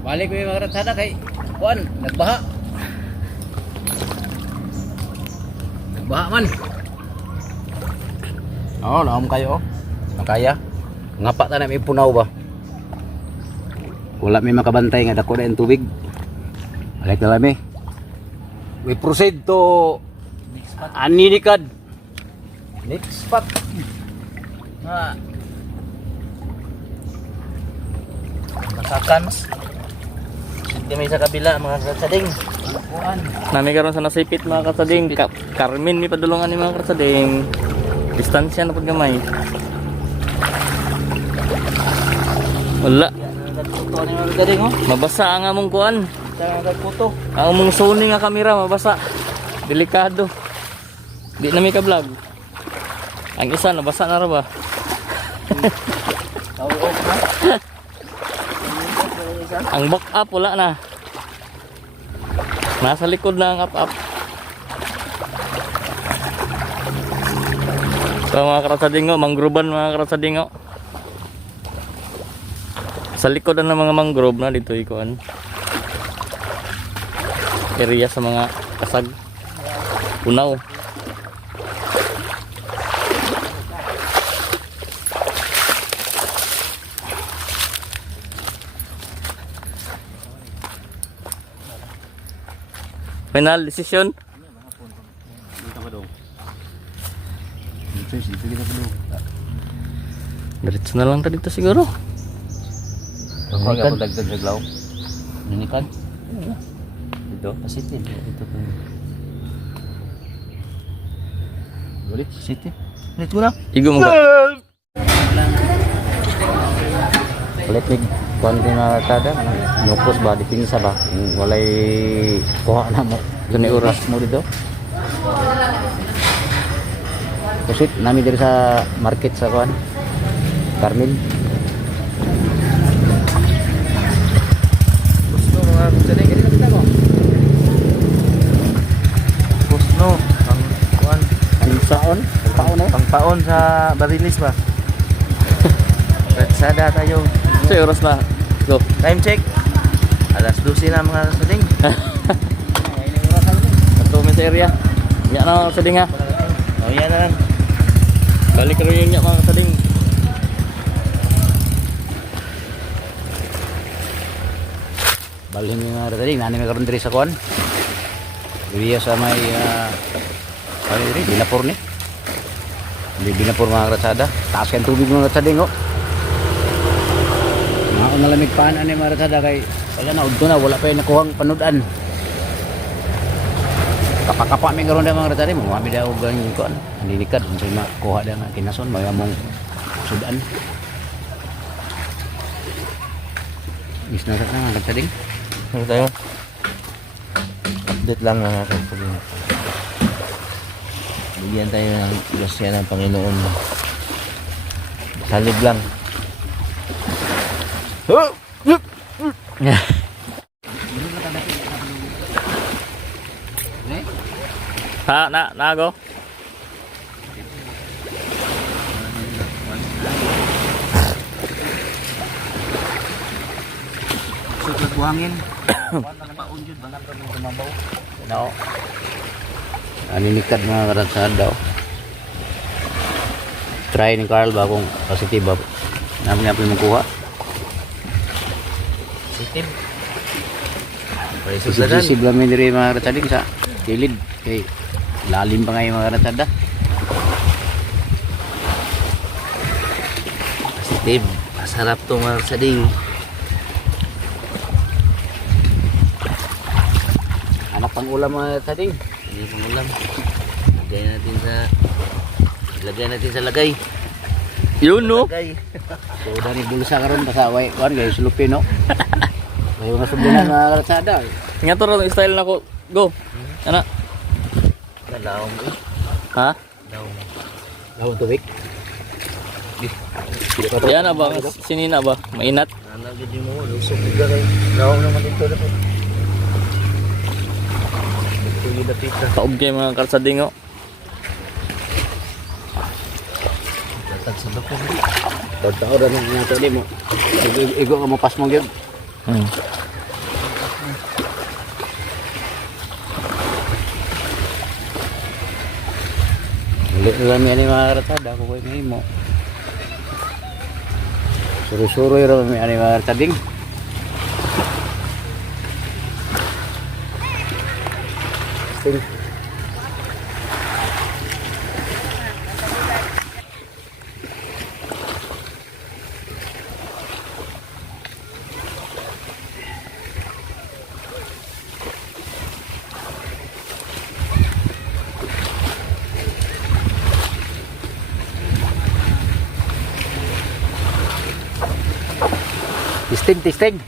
Balik may mga ratsada kay kuan, nagbaha. Nagbaha man. Oo, naam kayo. Makaya. Ngapa ta na may punaw ba? Wala may makabantay nga dako na yung tubig. Balik na lami. We proceed to Aninikad. Next spot. Masakans. Hindi may sa kabila mga katsading. Nami karon sa nasipit mga katsading. Carmen mi padulungan ni mga katsading. Distansya na pud gamay. Wala. Nagputo ni mga katsading oh. Mabasa ang among kuan. Nagputo. Ang among Sony nga kamera mabasa. Delikado. Di na mi ka vlog. Ang isa nabasa na ra ba? Ang back up wala na. Nasa likod na ang up. So mga karasadingo, manggroban mga karasadingo. Sa likod na ng mga mangrove na dito ikuan. Area sa mga kasag. Punaw. Final decision. Diretso na lang tadi to siguro. Ako nga dagdag saglaw. Ninikan. Dito. Pasitin. Ito po. Ulit. Sitin. Nito na. Igo mo ba? Ulit nig. Kuan din na tada. Nupos ba? Dipinsa ba? Walay kuha na mo. Gani oras mo dito. Kusit nami diri sa market sa kuan. Carmen. Pusno mga katsading. Pusno. Ang kuan. Ang saon? Ang paon eh? Pangpaon sa Barilis ba? Ratsada tayo. So oras na. Go. Time check. Alas 12 na mga katsading. Ato mi sa area. Nya na kasading ha. Oh yan na lang. Balik ro yun nya mga kasading. Balhin nga tadi nani may karon diri sa kuan. Area sa may ano diri Binapur ni. Di Binapur mga ratsada. Taas kan tubig mga ratsading oh. Mga nalamig paan ani mga ratsada kay wala na udto na wala pa yung nakuhang panudan. Kapakapa may karon da mga ratsada mo mami daw ganyan kuan. Aninikad unsay makuha da nga kinason may among sudan. Isna sa nga ratsading. Ano tayo? Update lang mga katsading. Bigyan tayo ng grasya ng Panginoon. Salib lang. Ha, nago. Sugod buhangin. Paun jud bangan to ng mabaw. No. Aninikad mga karatsada daw. Try ni Carl ba kung positive ba. Namin nga makuha. Positive. Susudan. Sisib lang diri mga karatsada sa kilid. Kay lalim pa nga yung mga karatsada. Positive. Masarap to mga katsading. Anak pang ulam mga karatsada. Hindi pang ulam. Lagyan natin sa lagay. Yun no. Lagay. So dari bulsa karon pasaway kuan guys lupin no. May mga subunan mga karatsada. Nga to ron style na ko. Go. Ana. Nalaw mo eh. Ha? Nalaw mo. Lawan tubig. Yan na ba? Sinina ba? Mainat? Nalagyan din mo. Lusog ka kayo. Nalaw naman dito na po. Tuloy na pita. Kaob kayo mga karsadingo. Tatag sa bakong. Tao-tao na nga ito mo. Igo ka mo pas mo yun. Uli lang yan yung mga karatsada kung kayo may mo. Suru-suru yung mga karatsading. Still. Tisting.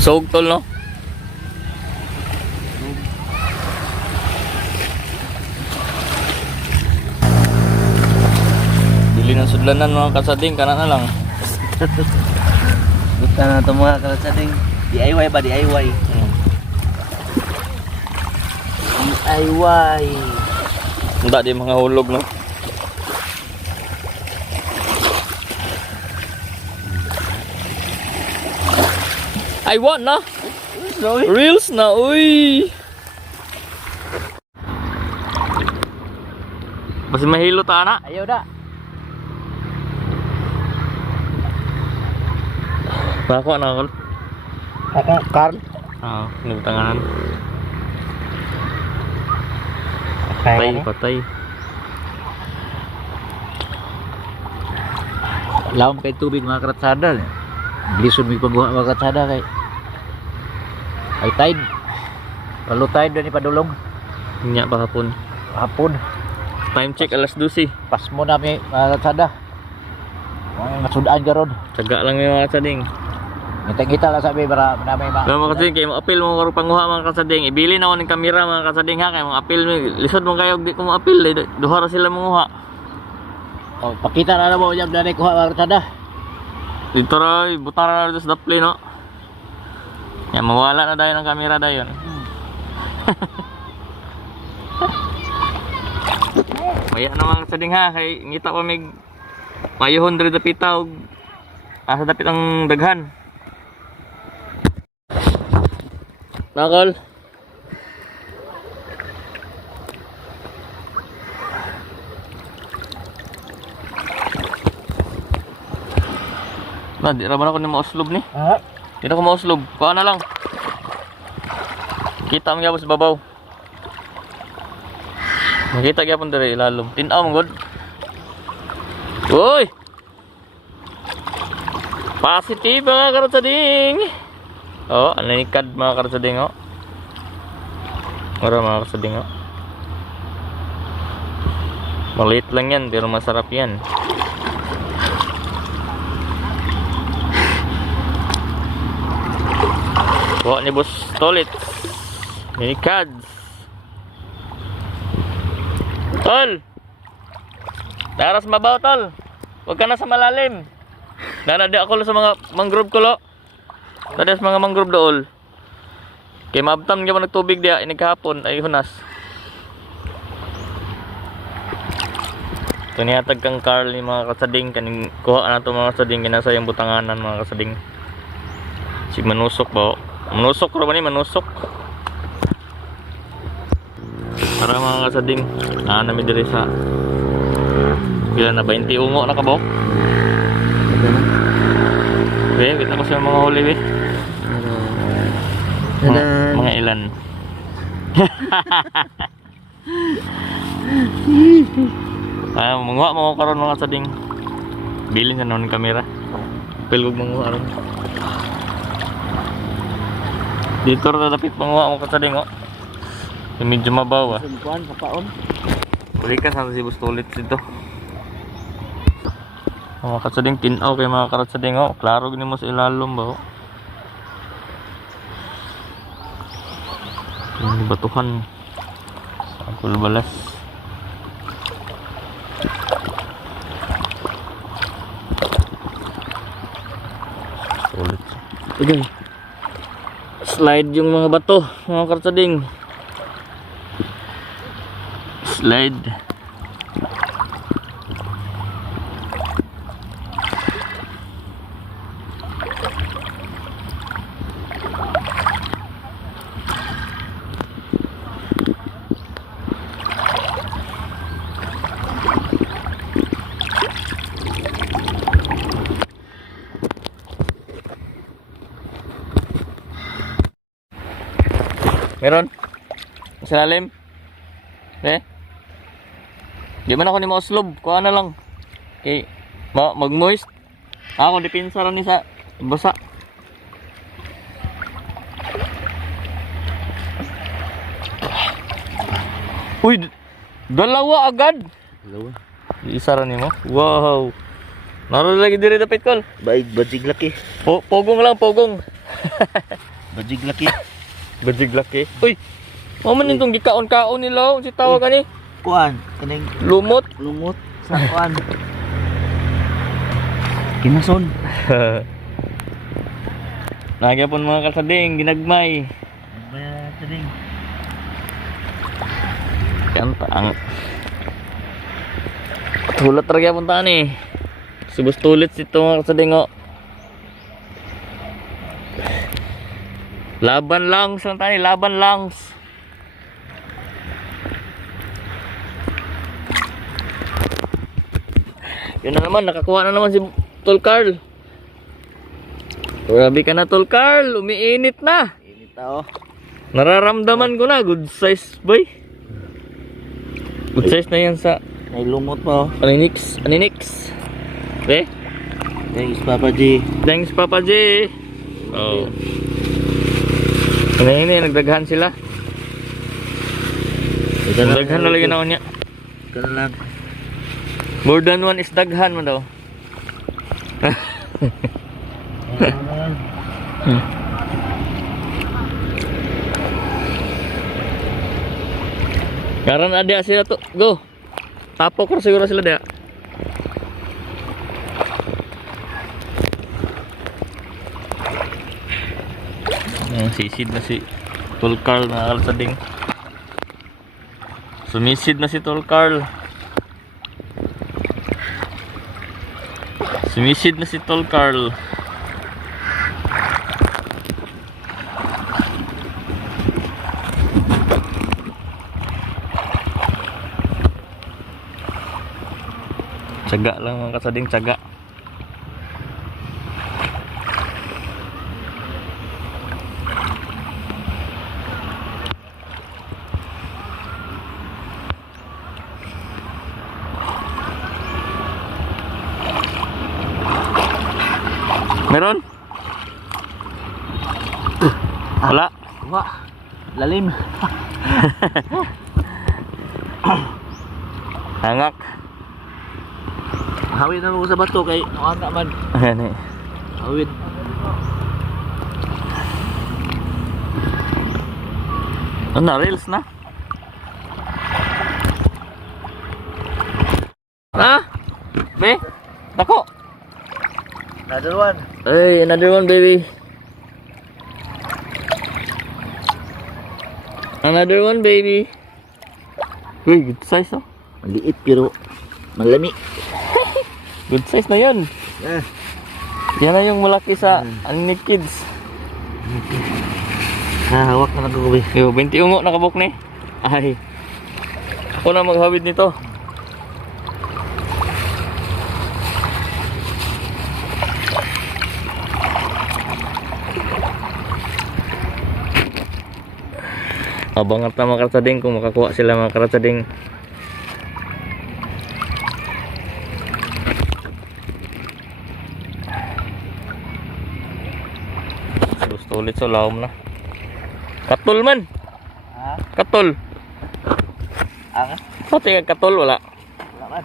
Sog tol no. Bili ng sudlanan mga kasading, kana na lang. Buta na ito mga karatsading. DIY ba? DIY. DIY. Hindi di mga hulog no. I want na. Reels na, uy. Basta mahilo ta na. Ayaw na. Bako na ako. Carl. Ah, nagtanganan. Patay. Patay. Laom kay tubig mga karatsada. Bilisod may pagbuha mga karatsada kay ay tide. Kalau tide na ni padulong. Nya pa hapon. Hapon. Time check alas 12. Pas mo na may mga karatsada. Mga masudaan ka ron. Tsaga lang yung mga kasading. Ngita-ngita lang sabi para may Kaya mga kasading, kayo mo apil mo karong panguha mga kasading. Ibili na ako ng kamera mga kasading ha. Kaya mga apil mo. Lisod mo kayo, di ko mo apil. Duha ra sila manguha. Oh, pakita na mo yung nanay kuha mga karatsada. Dito ra, butara na sa dapli no. Yan, mawala na dayon ang kamera dayon. Maya na mga kasading ha. Kay ngita pa may mayuhon diri dapita og asa dapit ang daghan. Nakol. Na, di raman ako ni mauslob ni. Ha? Di na ako mauslob. Kuha na lang. Kita ang yapos babaw. Nakita gyapon diri ilalom. Tinaw man god. Uy! Positive mga karatsading. Oh, ananikad mga karatsading oh. Ora mga karatsading oh. Maliit lang yan, pero masarap yan. Kuha ni Boss Tolit. Ananikad. Tol! Daras mabaw tol. Huwag ka na sa malalim. Nanadi ako sa mga mangrove kulo. Tadi sa mga mangrove dool. Kay mabtam gyud nagtubig dia ini kahapon ay hunas. Tunihatag kang Carl ni mga kasading kaning kuha na to mga kasading kinasa yung butanganan mga kasading. Si manusok ba? Manusok ra ba ni manusok? Para mga kasading nami diri sa pila na 20 ungo na kabok. Weh, kita ko sa mga huli weh. Mga ilan. Manguha mo karon mga kasading. Bilin sa non kamera. Pilgog manguha ron. Dito ra dapit manguha mo kasading oh. Medyo mabaw ah. Kuan papaon. Balik ka sa si Boss Tolit dito. Mga kasading tinaw kay mga karatsading oh. Klaro gini mo sa ilalom ba oh. Ini batuhan. Aku balas. Tolit. Sige. Slide yung mga bato, mga karsading. Slide. Meron? Sa lalim? Di man ako ni mauslob. Kuha na lang. Okay. Mag-moist. Ako, dipinsa rin ni sa basa. Uy! Dalawa agad! Dalawa. Isa rin mo? Wow! Naroon lagi diri dapit kol. Bajig laki. Pogong lang, pogong. Bajig laki. Bajig laki. Uy! Maman itong gikaon-kaon nila. Si tawag ani. Kuan, kaning Lumot. lumot sa kuan. Kinason. Nagyapon mga kasading, ginagmay. Baya tading. Yan ang tulat talaga punta ni. Subos tulit sito mga kasading o. Laban lang sa tani, laban lang. Yun na naman, nakakuha na naman si Tol Carl. Grabe ka na Tol Carl, umiinit na. Ini tao. Nararamdaman ko na, good size boy. Good size na yan sa May lumot pa oh. aninix. Thanks Papa G. Thanks Papa J. Oh. Ini nagdaghan sila. Nagdaghan na lagi na niya. Kana lang. More than one is daghan mo daw. Karan ada sila to. Go. Tapok ko siguro sila dia. Sisid na si Tol Carl na kalsading. Sumisid na si Tol Carl. Sumisid na si Tol Carl. Tsaga lang mga kasading, tsaga. Meron? Wala. Wah, lalim. Hangak. Hawid na mo sa bato kay naanga man. Ayan eh. Hawid. Ano na, reels na? Ah? Be? Tako? Another one. Hey, another one baby. Another one baby. Uy, good size oh. Maliit pero malami. Good size na yan. Ah, Yan na yung malaki sa Anime Kids. hawak na lang ko be. Yo, 20 ungo nakabok ni. Ay. Ako na maghawid nito. Abangat na mga karatsading kung makakuha sila mga karatsading. Gusto ulit sa lawom na. Katol man. Ha? Katol. Anga? Pati kang katol wala. Wala man.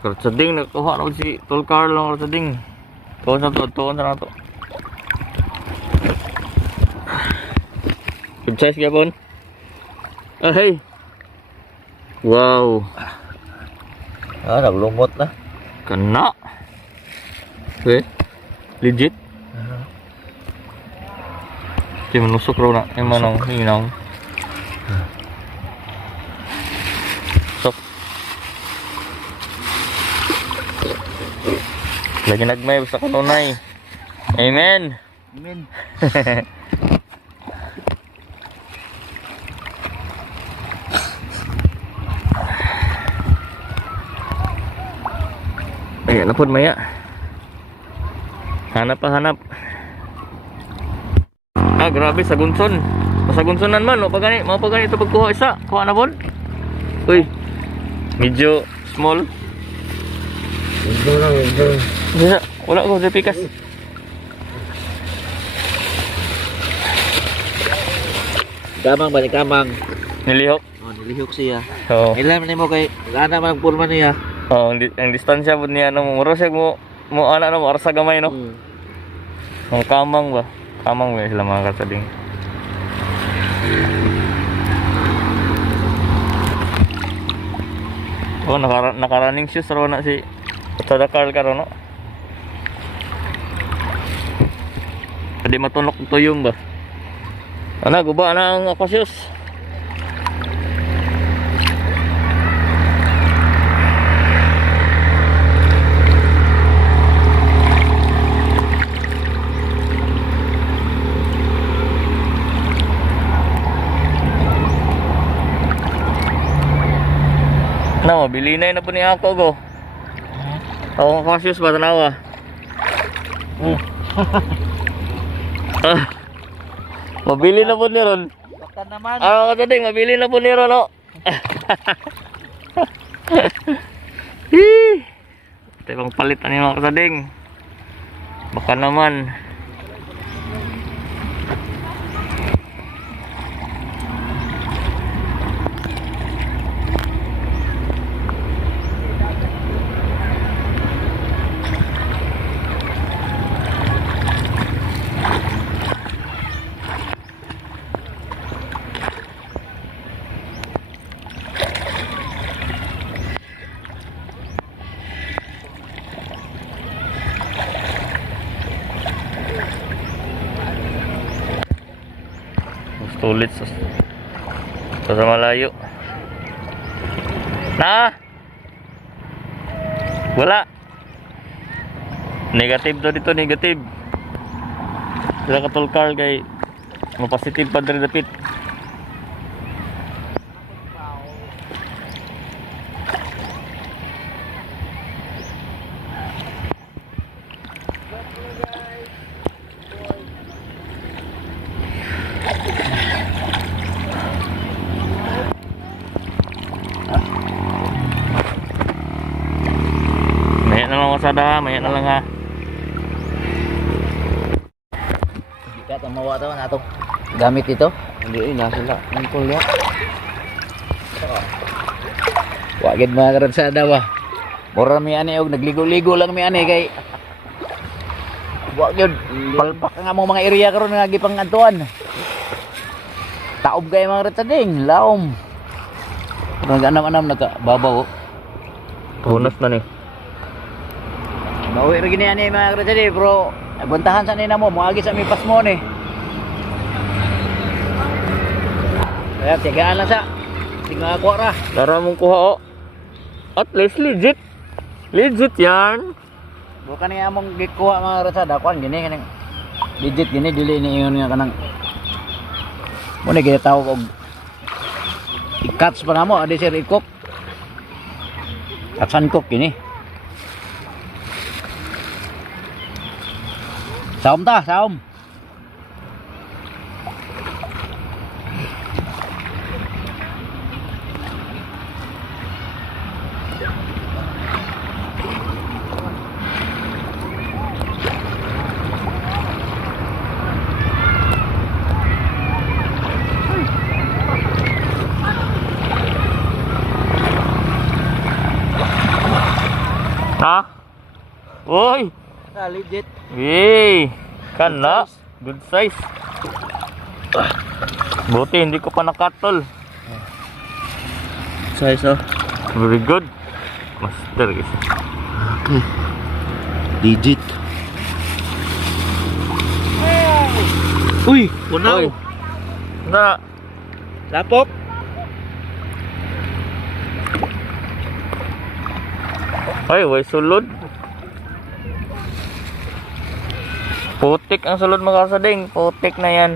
Karatsading nakakuha na si Tol Carl ng karatsading. Tuon sa nato. Good size gapon. Ah hey. Wow. Ah, naglumot na. Kena. Okay. Legit. Di menusuk raw na. Yung manong hinaw. Sok. Lagi nagmay sa kanunay. Amen. Amen. Ayan na po maya. Hanap pa hanap. Ah, grabe sa gunson. Sa gunsonan man, o pagani, mga pagani ito pagkuha isa. Kuha na po. Uy. Medyo small. Ito lang, ito. Wala ko sa pikas. Kamang ba ni Kamang? Nilihok. Oh, nilihok siya. Oo. Ilan man mo kay ana man ang purma niya. Oh, ang distansya po niya no muro siya mo ana no sa gamay no. Ang kamang ba? Kamang ba sila mga kasading. Oh, nakaraning shoes raw na si Tada Carl karon no. Pwede matunok tuyong ba? Ana, guba na ang aquasius. Na, mabili na po ni ako go. Ako cautious ba tanawa? Ah, mabili na po ni Ron. Baka naman. Ano ka tading, mabili na po ni Ron no? Ito yung palit na mga kasading. Baka naman. Tulit sa malayo. Na. Wala. Negative daw dito, negative. Sila katol Carl kay positive pa diri dapit. Maya na lang masada ha, maya na lang ha. Ikat ang mawa taon atong gamit ito. Hindi na sila. Ang kulya. Wagid mga karansada ba. Mura mi ani og nagligo-ligo lang mi ani kay wagid palpak nga mo mga area karon nga gipang antuan. Taob kay mga retading, laom. Nag-anam-anam nakababaw. Punas na ni. Mauwi rin gini ani mga retading bro. Buntahan sa nina mo, muagi sa mi pas mo ni. Kaya tigaan lang sa. Sige nga kuha ra. Tara mong kuha o. At least legit. Legit yan. Bukan nga among gikuha mga rasada kuan gini kanang legit gini dili ni ingon nga kanang mo ni gaya tawag og i-cuts pa namo adi sir i-cook. At cook gini. Saom ta, saom. Ha? Uy! Legit. Yay! Kana! Good size. Buti hindi ko pa nakatol. Size oh. Very good. Master guys. Okay. Legit. Uy, Oy. Na. Lapok. Ay, way sulod. Putik ang sulod mga kasading. Putik na yan.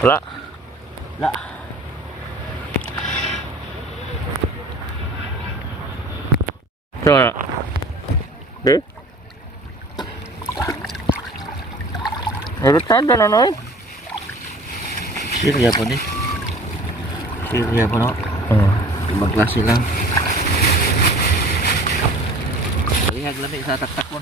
Wala. La. So na. Di? Nagutanda na noy. Sirya po ni. Sirya po no. Ibang klase lang. Ihag lang sa taktak mo.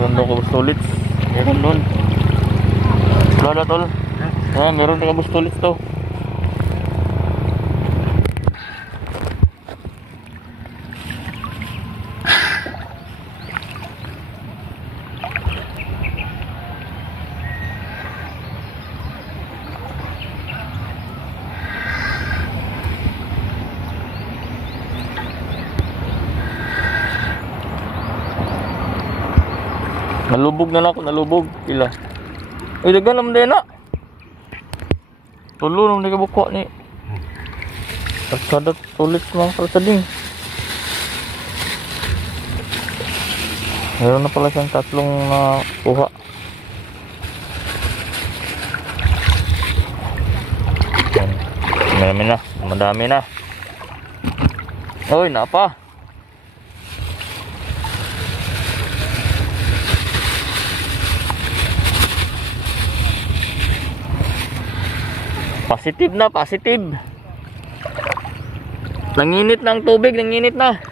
Meron daw kabustulits. Meron doon. Wala na tol. Meron na kabustulits to. Nalubog na lang ako, nalubog. Pila. Uy, dagan naman din na. Tulo naman di ka buko ni. Pagsadat tulit mga kalsading. Meron na pala siyang tatlong kuha. Madami na, madami na. Uy, napa. Positive na, positive. Nanginit ng tubig, nanginit na.